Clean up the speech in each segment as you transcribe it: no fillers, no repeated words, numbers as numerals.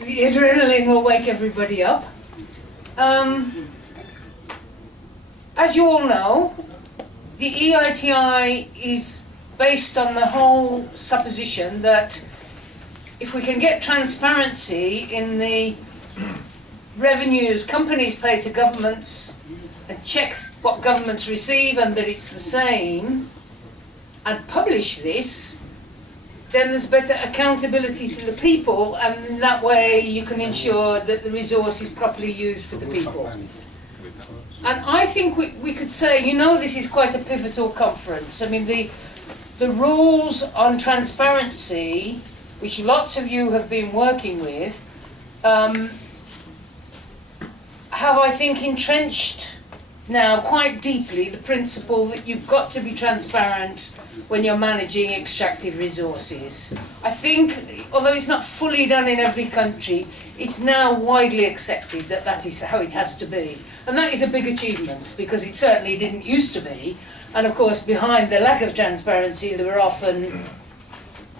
The adrenaline will wake everybody up. As you all know, the EITI is based on the whole supposition that if we can get transparency in the revenues companies pay to governments and check what governments receive and that it's the same, and publish this, then there's better accountability to the people, and in that way you can ensure that the resource is properly used for the people. And I think we could say, you know, this is quite a pivotal conference. I mean, the rules on transparency, which lots of you have been working with, have, I think, entrenched now quite deeply the principle that you've got to be transparent when you're managing extractive resources. I think, although it's not fully done in every country, it's now widely accepted that that is how it has to be. And that is a big achievement, because it certainly didn't used to be. And of course, behind the lack of transparency, there were often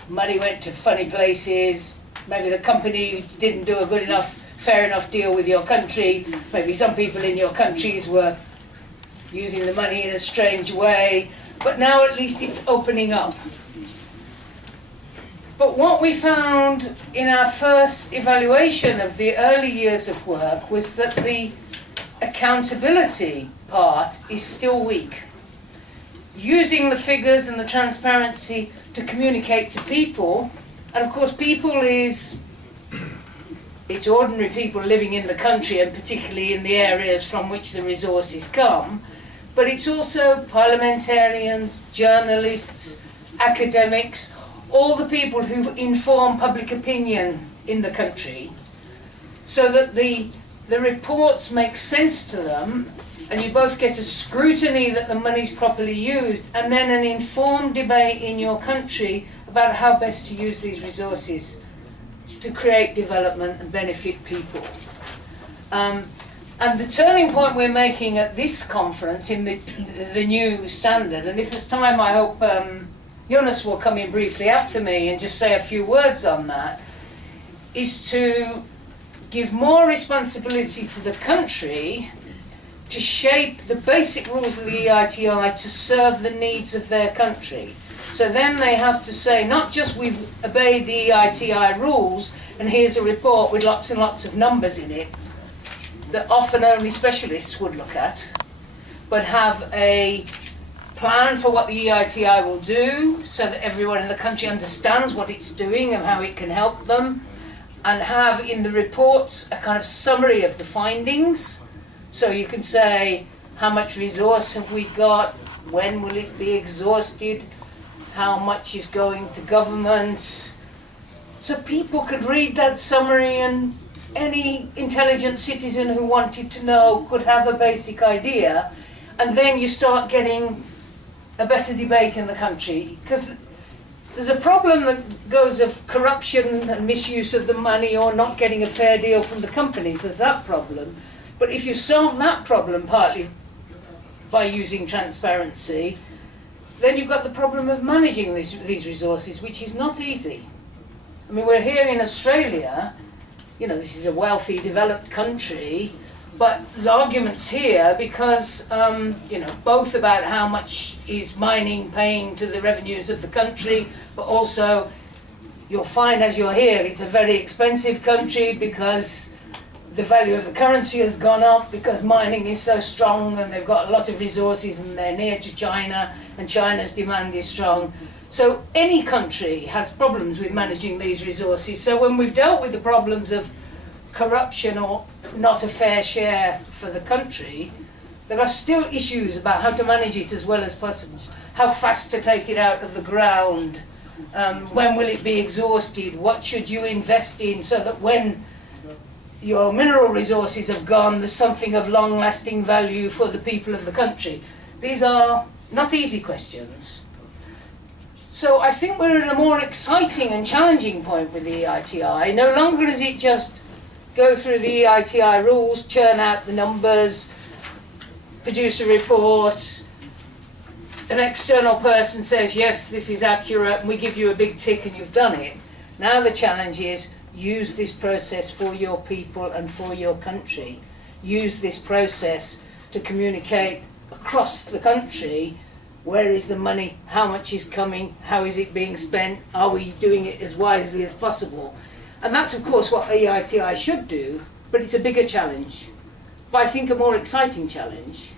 money went to funny places, maybe the company didn't do a good enough, fair enough deal with your country, maybe some people in your countries were using the money in a strange way, but now at least it's opening up. But what we found in our first evaluation of the early years of work was that the accountability part is still weak. Using the figures and the transparency to communicate to people, and of course people it's ordinary people living in the country and particularly in the areas from which the resources come, but it's also parliamentarians, journalists, academics, all the people who inform public opinion in the country, so that the reports make sense to them, and you both get a scrutiny that the money's properly used, and then an informed debate in your country about how best to use these resources to create development and benefit people. And the turning point we're making at this conference in the new standard, and if there's time I hope Jonas will come in briefly after me and just say a few words on that, is to give more responsibility to the country to shape the basic rules of the EITI to serve the needs of their country. So then they have to say, not just we've obeyed the EITI rules and here's a report with lots and lots of numbers in it that often only specialists would look at, but have a plan for what the EITI will do so that everyone in the country understands what it's doing and how it can help them, and have in the reports a kind of summary of the findings. So you can say, how much resource have we got, when will it be exhausted, how much is going to governments. So people could read that summary, and any intelligent citizen who wanted to know could have a basic idea, and then you start getting a better debate in the country. Because there's a problem that goes of corruption and misuse of the money, or not getting a fair deal from the companies. There's that problem. But if you solve that problem partly by using transparency, then you've got the problem of managing these resources, which is not easy. I mean, we're here in Australia, you know, this is a wealthy, developed country, but there's arguments here because, you know, both about how much is mining paying to the revenues of the country, but also you'll find as you're here, it's a very expensive country because the value of the currency has gone up because mining is so strong and they've got a lot of resources and they're near to China and China's demand is strong. So any country has problems with managing these resources. So when we've dealt with the problems of corruption or not a fair share for the country, there are still issues about how to manage it as well as possible. How fast to take it out of the ground, when will it be exhausted, what should you invest in so that when your mineral resources have gone, there's something of long-lasting value for the people of the country. These are not easy questions. So I think we're at a more exciting and challenging point with the EITI. No longer is it just go through the EITI rules, churn out the numbers, produce a report, an external person says, yes, this is accurate, and we give you a big tick and you've done it. Now the challenge is, use this process for your people and for your country. Use this process to communicate across the country. Where is the money? How much is coming? How is it being spent? Are we doing it as wisely as possible? And that's of course what EITI should do, but it's a bigger challenge. But I think a more exciting challenge.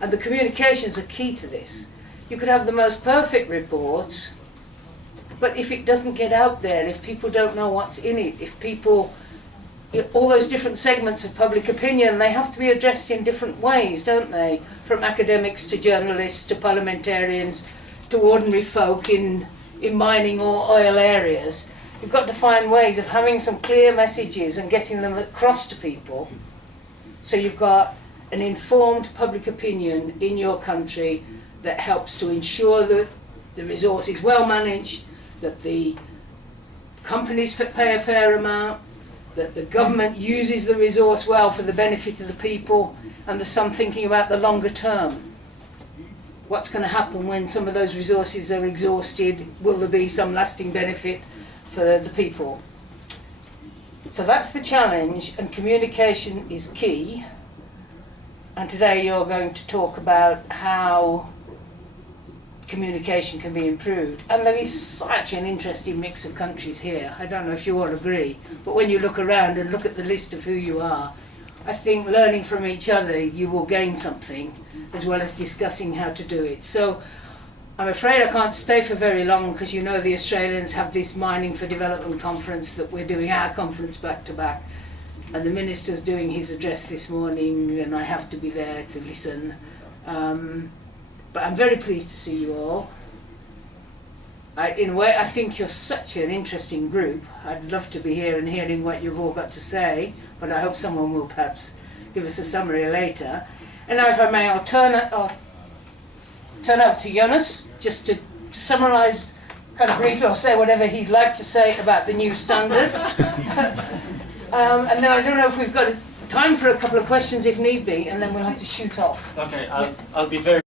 And the communications are key to this. You could have the most perfect report, but if it doesn't get out there, if people don't know what's in it, if people, all those different segments of public opinion, they have to be addressed in different ways, don't they? From academics to journalists to parliamentarians to ordinary folk in mining or oil areas. You've got to find ways of having some clear messages and getting them across to people. So you've got an informed public opinion in your country that helps to ensure that the resource is well managed, that the companies pay a fair amount, that the government uses the resource well for the benefit of the people, and there's some thinking about the longer term. What's going to happen when some of those resources are exhausted? Will there be some lasting benefit for the people? So that's the challenge, and communication is key. And today you're going to talk about how communication can be improved. And there is such an interesting mix of countries here. I don't know if you all agree, but when you look around and look at the list of who you are, I think learning from each other you will gain something, as well as discussing how to do it. So I'm afraid I can't stay for very long, because you know the Australians have this Mining for Development conference that we're doing our conference back to back, and the Minister's doing his address this morning and I have to be there to listen. But I'm very pleased to see you all. In a way, I think you're such an interesting group. I'd love to be here and hearing what you've all got to say, but I hope someone will perhaps give us a summary later. And now, if I may, I'll turn over to Jonas just to summarise kind of briefly, or say whatever he'd like to say about the new standard. And then I don't know if we've got time for a couple of questions if need be, and then we'll have to shoot off. Okay, I'll be very